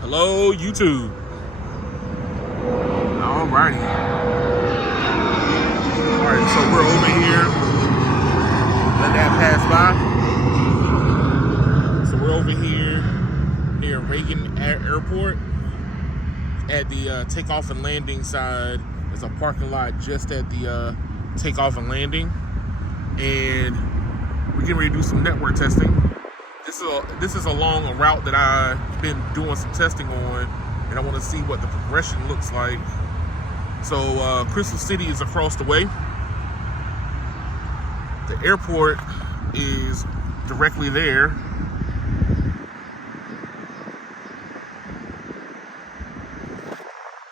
Hello, YouTube. Alrighty. Alright, so we're over here. Let that pass by. So we're over here near Reagan Airport at the takeoff and landing side. There's a parking lot just at the takeoff and landing. And we're getting ready to do some network testing. This is along a route that I've been doing some testing on, and I want to see what the progression looks like. So Crystal City is across the way. The airport is directly there.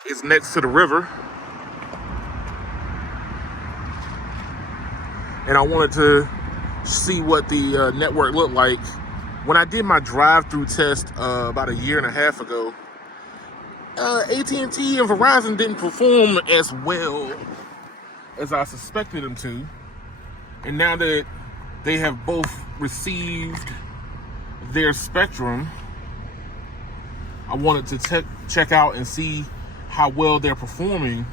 It's next to the river. And I wanted to see what the network looked like. When I did my drive-through test about a year and a half ago, AT&T and Verizon didn't perform as well as I suspected them to. And now that they have both received their spectrum, I wanted to check out and see how well they're performing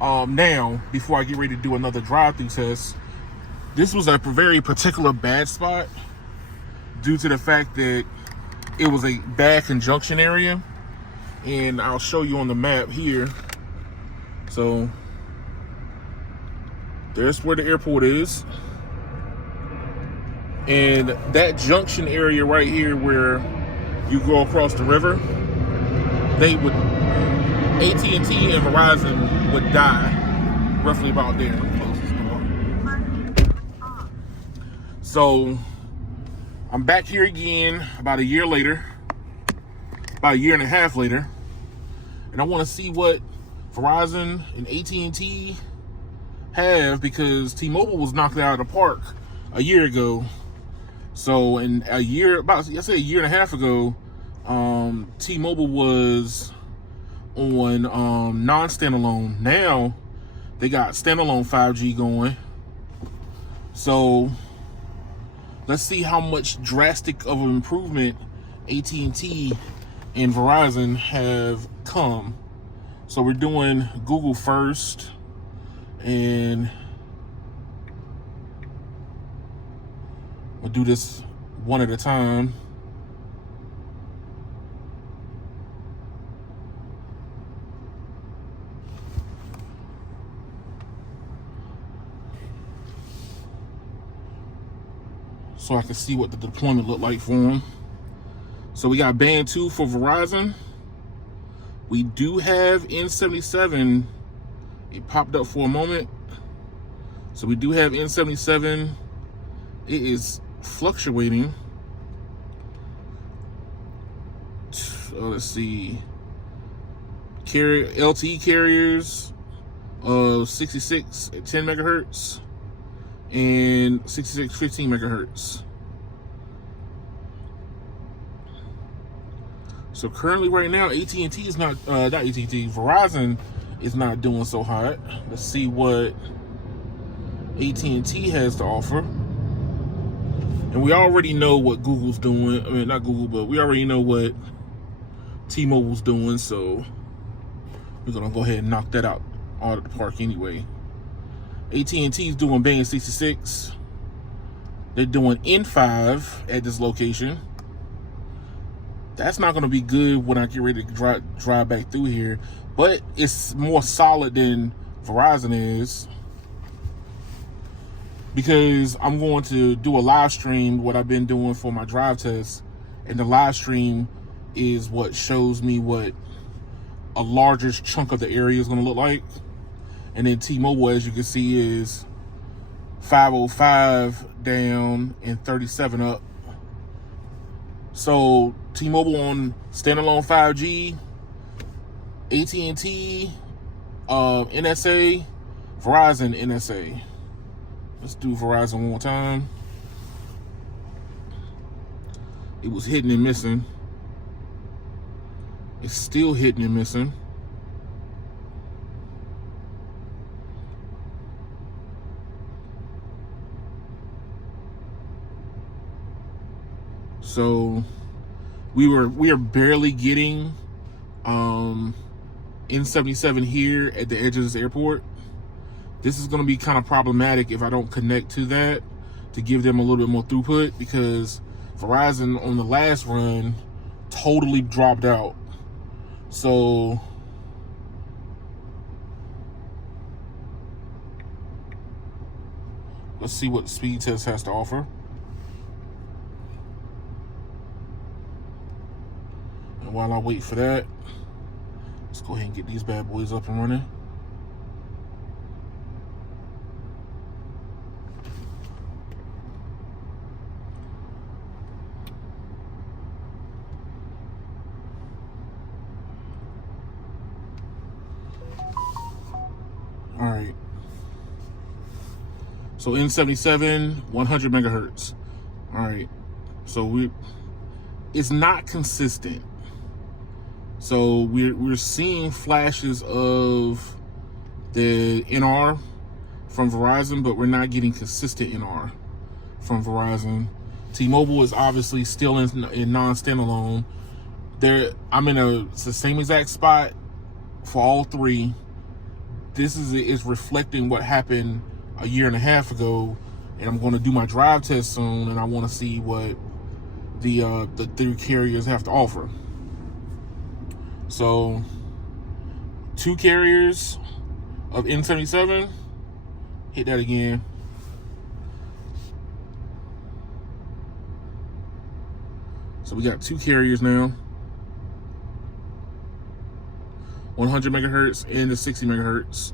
now before I get ready to do another drive-through test. This was a very particular bad spot due to the fact that it was a bad conjunction area. And I'll show you on the map here. So there's where the airport is. And that junction area right here where you go across the river, AT&T and Verizon would die roughly about there. So I'm back here again about a year later, about a year and a half later, and I want to see what Verizon and AT&T have, because T-Mobile was knocked out of the park a year ago. So in a year and a half ago, T-Mobile was on non-standalone. Now they got standalone 5G going. So let's see how much drastic of an improvement AT&T and Verizon have come. So we're doing Google first, and we'll do this one at a time. So I can see what the deployment looked like for them. So we got band 2 for Verizon. We do have N77. It popped up for a moment. So we do have N77. It is fluctuating. Let's see. LTE carriers of 66 at 10 megahertz and 66 15 megahertz. So currently right now, AT&T is not AT&T, Verizon is not doing so hot. Let's see what AT&T has to offer. And we already know what Google's doing. I mean, not Google, but we already know what T-Mobile's doing. So we're gonna go ahead and knock that out of the park anyway. AT&T is doing band 66. They're doing N5 at this location. That's not going to be good when I get ready to drive back through here, but it's more solid than Verizon is, because I'm going to do a live stream, what I've been doing for my drive test, and the live stream is what shows me what a larger chunk of the area is going to look like. And then T-Mobile, as you can see, is 505 down and 37 up. So T-Mobile on standalone 5G, AT&T, NSA, Verizon NSA. Let's do Verizon one more time. It was hitting and missing. It's still hitting and missing. So We are barely getting N77 here at the edge of this airport. This is going to be kind of problematic if I don't connect to that to give them a little bit more throughput, because Verizon on the last run totally dropped out. So let's see what speed test has to offer. And while I wait for that, let's go ahead and get these bad boys up and running. All right. So N77, 100 megahertz. All right. So it's not consistent. So we're seeing flashes of the NR from Verizon, but we're not getting consistent NR from Verizon. T-Mobile is obviously still in non-standalone. I'm in it's the same exact spot for all three. This is reflecting what happened a year and a half ago, and I'm going to do my drive test soon, and I want to see what the three carriers have to offer. So 2 carriers of N77. Hit that again. So we got 2 carriers now. 100 megahertz and the 60 megahertz.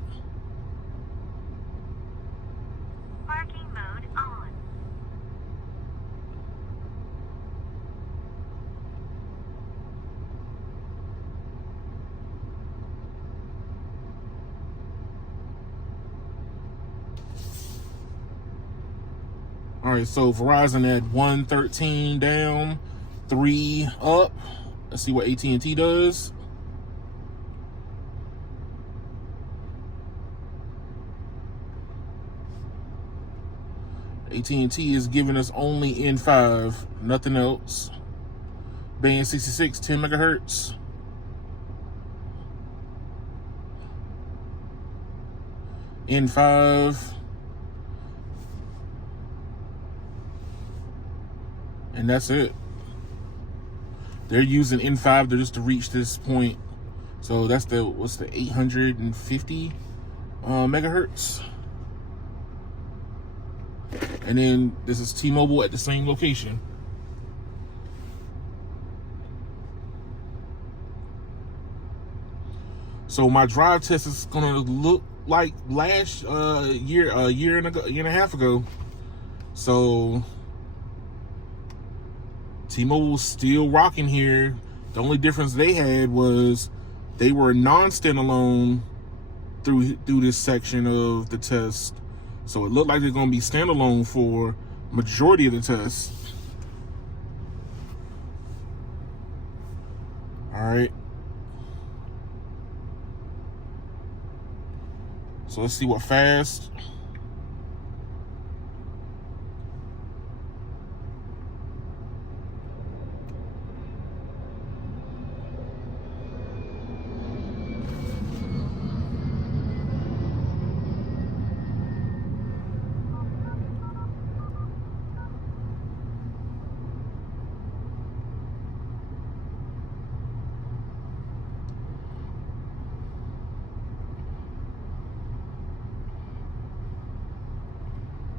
Parking mode on. All right, so Verizon at 113 down, 3 up. Let's see what AT&T does. AT&T is giving us only N5, nothing else. Band 66, 10 megahertz. N5. And that's it. They're using N5 just to reach this point. So that's what's the 850 megahertz. And then this is T-Mobile at the same location. So my drive test is gonna look like last a year and a half ago. So T-Mobile's still rocking here. The only difference they had was they were non-standalone through this section of the test. So it looked like they're going to be standalone for majority of the test. All right. So let's see what fast.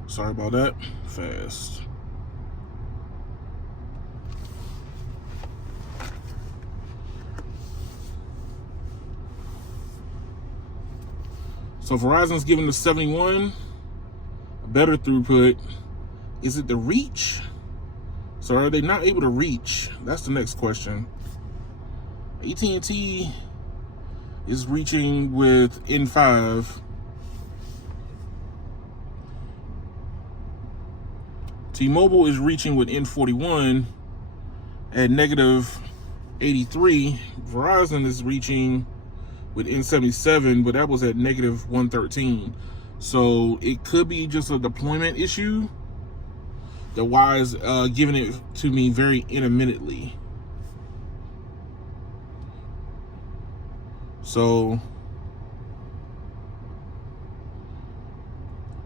Sorry about that. Fast. So Verizon's giving the 71 a better throughput. Is it the reach? So are they not able to reach? That's the next question. AT&T is reaching with N5. T-Mobile is reaching with N41 at negative 83. Verizon is reaching with N77, but that was at negative 113. So it could be just a deployment issue. The why is giving it to me very intermittently. So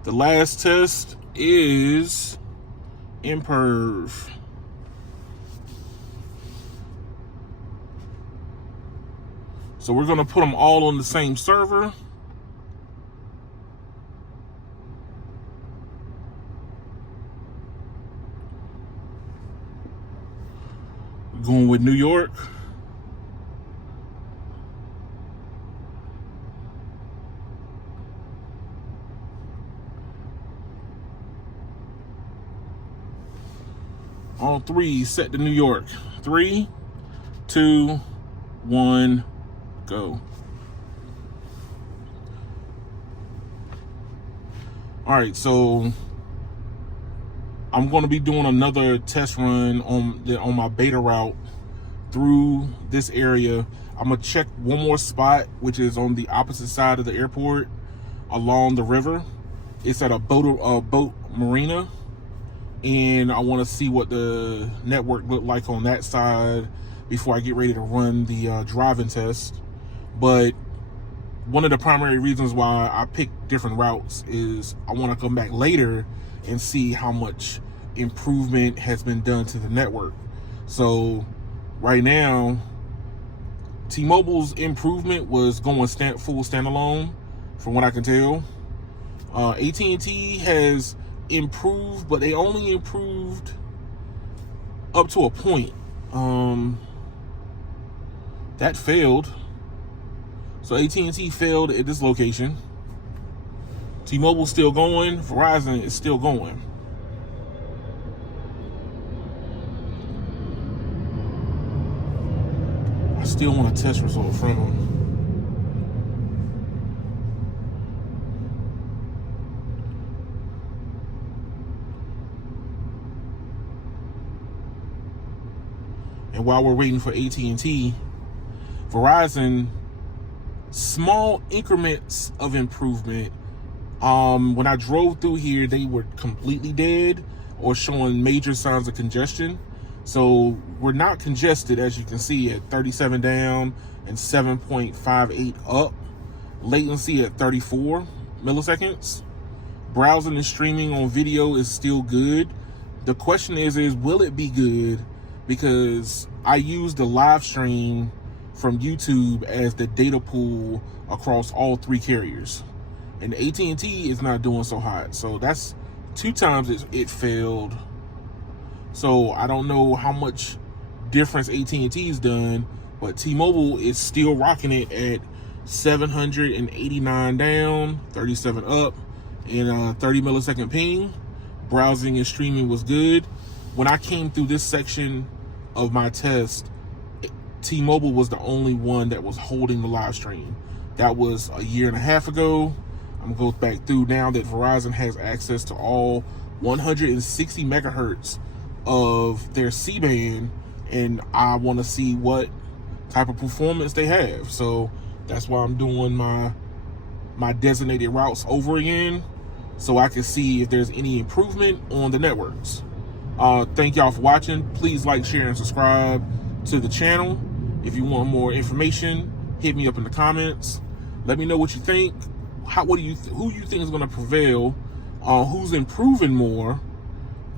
the last test is imperv. So we're going to put them all on the same server. Going with New York. All three set to New York. 3, 2, 1, go. All right, so I'm going to be doing another test run on my beta route through this area. I'm going to check one more spot, which is on the opposite side of the airport along the river. It's at a boat marina, and I want to see what the network looked like on that side before I get ready to run the driving test. But one of the primary reasons why I picked different routes is I want to come back later and see how much improvement has been done to the network. So right now, T-Mobile's improvement was going full standalone, from what I can tell. AT&T has improved, but they only improved up to a point. That failed. So AT&T failed at this location. T-Mobile's still going. Verizon is still going. I still want a test result from them. And while we're waiting for AT&T, Verizon, small increments of improvement. When I drove through here, they were completely dead or showing major signs of congestion. So we're not congested, as you can see, at 37 down and 7.58 up. Latency at 34 milliseconds. Browsing and streaming on video is still good. The question is will it be good? Because I use the live stream from YouTube as the data pool across all three carriers. And AT&T is not doing so hot. So that's 2 times it failed. So I don't know how much difference AT&T's done, but T-Mobile is still rocking it at 789 down, 37 up, and 30 millisecond ping. Browsing and streaming was good. When I came through this section of my test, T-Mobile was the only one that was holding the live stream. That was a year and a half ago. I'm going to go back through now that Verizon has access to all 160 megahertz of their C-band, and I want to see what type of performance they have. So that's why I'm doing my designated routes over again, so I can see if there's any improvement on the networks. Thank y'all for watching. Please like, share, and subscribe to the channel. If you want more information, hit me up in the comments. Let me know what you think. Who you think is going to prevail? Who's improving more?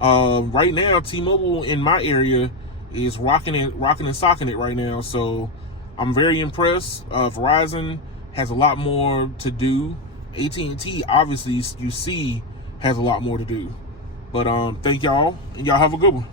Right now, T-Mobile in my area is rocking and socking it right now. So I'm very impressed. Verizon has a lot more to do. AT&T, obviously, you see, has a lot more to do. But thank y'all, and y'all have a good one.